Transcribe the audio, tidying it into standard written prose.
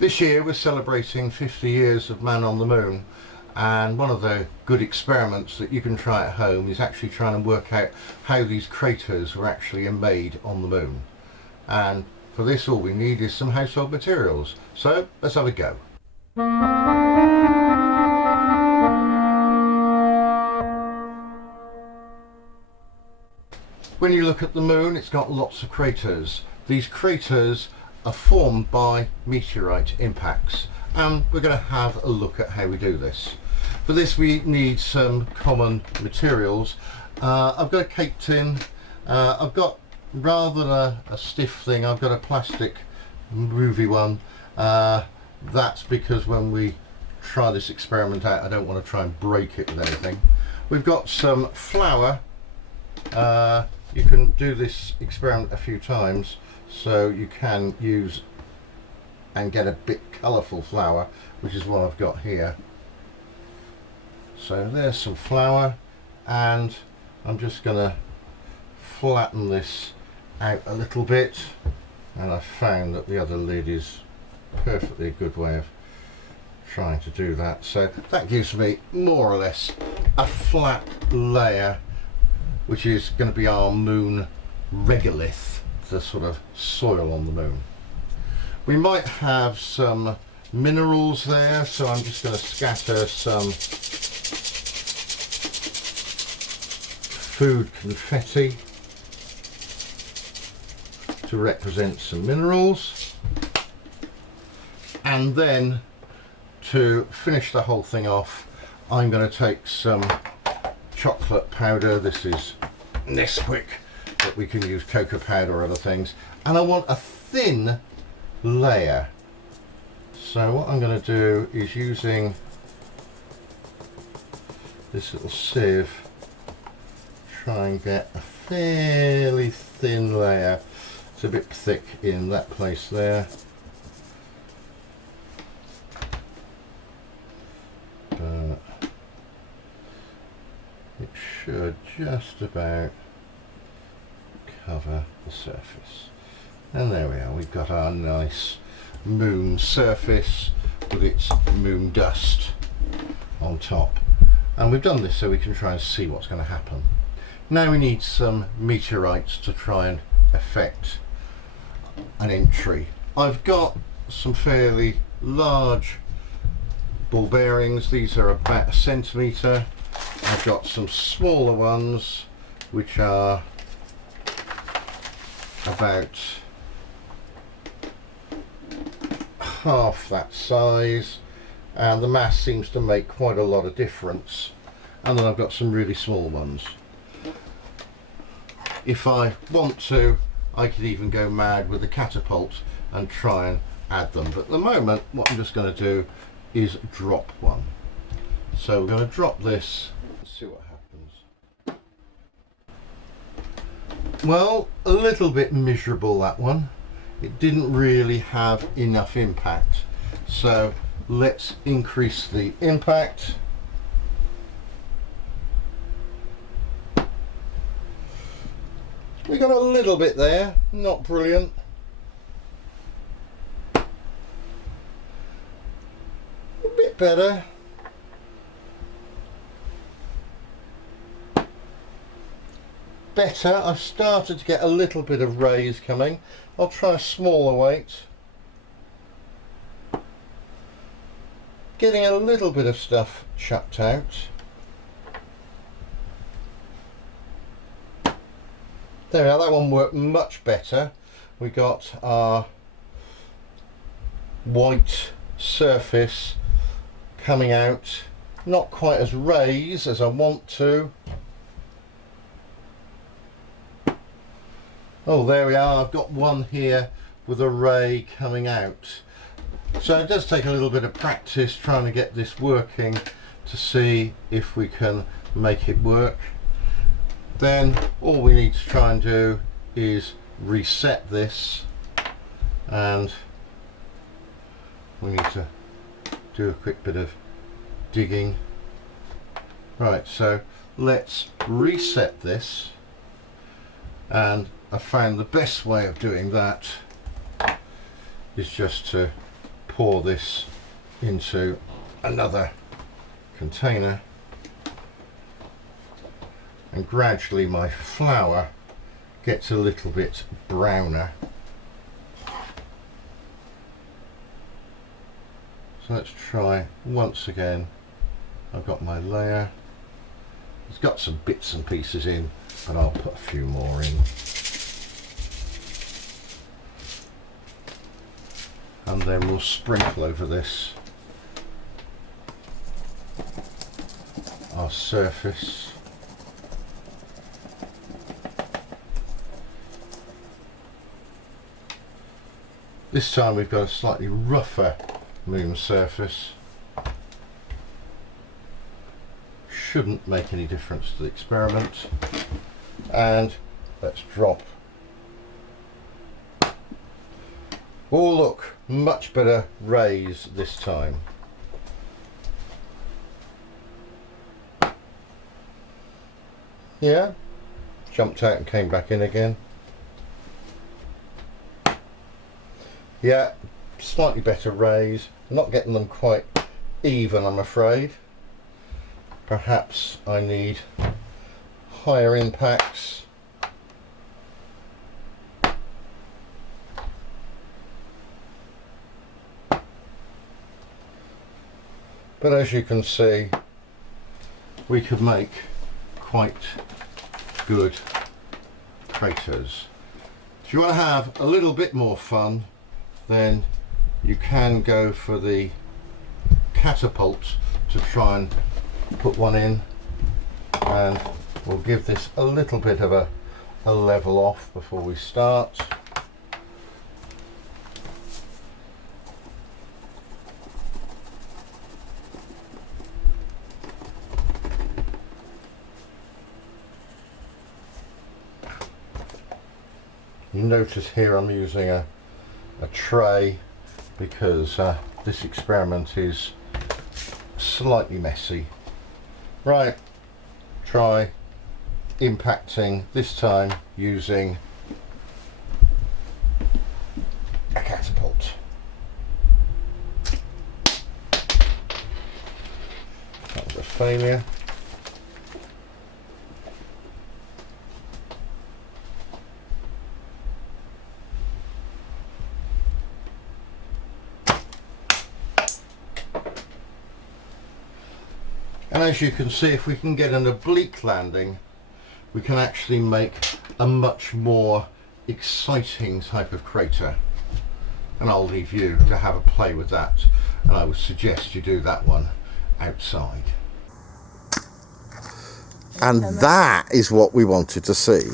This year we're celebrating 50 years of man on the moon, and one of the good experiments that you can try at home is actually trying to work out how these craters were actually made on the moon. And for this all we need is some household materials. So let's have a go. When you look at the moon, it's got lots of craters. These craters are formed by meteorite impacts, and we're going to have a look at how we do this. For this we need some common materials. I've got a cake tin. I've got, rather than a stiff thing, I've got a plastic movie one. That's because when we try this experiment out I don't want to try and break it with anything. We've got some flour. You can do this experiment a few times, so you can use and get a bit colourful flour, which is what I've got here. So there's some flour, and I'm just going to flatten this out a little bit, and I found that the other lid is perfectly a good way of trying to do that. So that gives me more or less a flat layer, which is going to be our moon regolith, the sort of soil on the moon. We might have some minerals there, so I'm just going to scatter some food confetti to represent some minerals. And then to finish the whole thing off, I'm going to take some chocolate powder. This is Nesquik, but we can use cocoa powder or other things, and I want a thin layer. So what I'm going to do is, using this little sieve, try and get a fairly thin layer. It's a bit thick in that place there, but it should just about cover the surface. And there we are, we've got our nice moon surface with its moon dust on top. And we've done this so we can try and see what's going to happen. Now we need some meteorites to try and affect an entry. I've got some fairly large ball bearings. These are about 1 centimetre. I've got some smaller ones which are about half that size, and the mass seems to make quite a lot of difference. And then I've got some really small ones. If I want to, I could even go mad with the catapult and try and add them, but at the moment what I'm just going to do is drop one. So we're going to drop this and see what happens. Well, a little bit miserable, that one. It didn't really have enough impact, so let's increase the impact. We got a little bit there, not brilliant. A bit better. Better. I've started to get a little bit of rays coming. I'll try a smaller weight. Getting a little bit of stuff chucked out. There we are, that one worked much better. We got our white surface coming out, not quite as rays as I want to. Oh, there we are, I've got one here with a ray coming out. So it does take a little bit of practice trying to get this working to see if we can make it work. Then all we need to try and do is reset this, and we need to do a quick bit of digging. Right, so let's reset this, and I found the best way of doing that is just to pour this into another container, and gradually my flour gets a little bit browner. So let's try once again. I've got my layer. It's got some bits and pieces in, but I'll put a few more in. And then we'll sprinkle over this our surface. This time we've got a slightly rougher moon surface. Shouldn't make any difference to the experiment. And let's drop. Oh look, much better raise this time. Yeah, jumped out and came back in again. Yeah, slightly better raise. Not getting them quite even, I'm afraid. Perhaps I need higher impacts. But as you can see, we could make quite good craters. If you want to have a little bit more fun, then you can go for the catapult to try and put one in, and we'll give this a little bit of a level off before we start. You notice here I'm using a tray because this experiment is slightly messy. Right, try impacting, this time using a catapult. That was a failure. And as you can see, if we can get an oblique landing, we can actually make a much more exciting type of crater. And I'll leave you to have a play with that. And I would suggest you do that one outside. And that is what we wanted to see.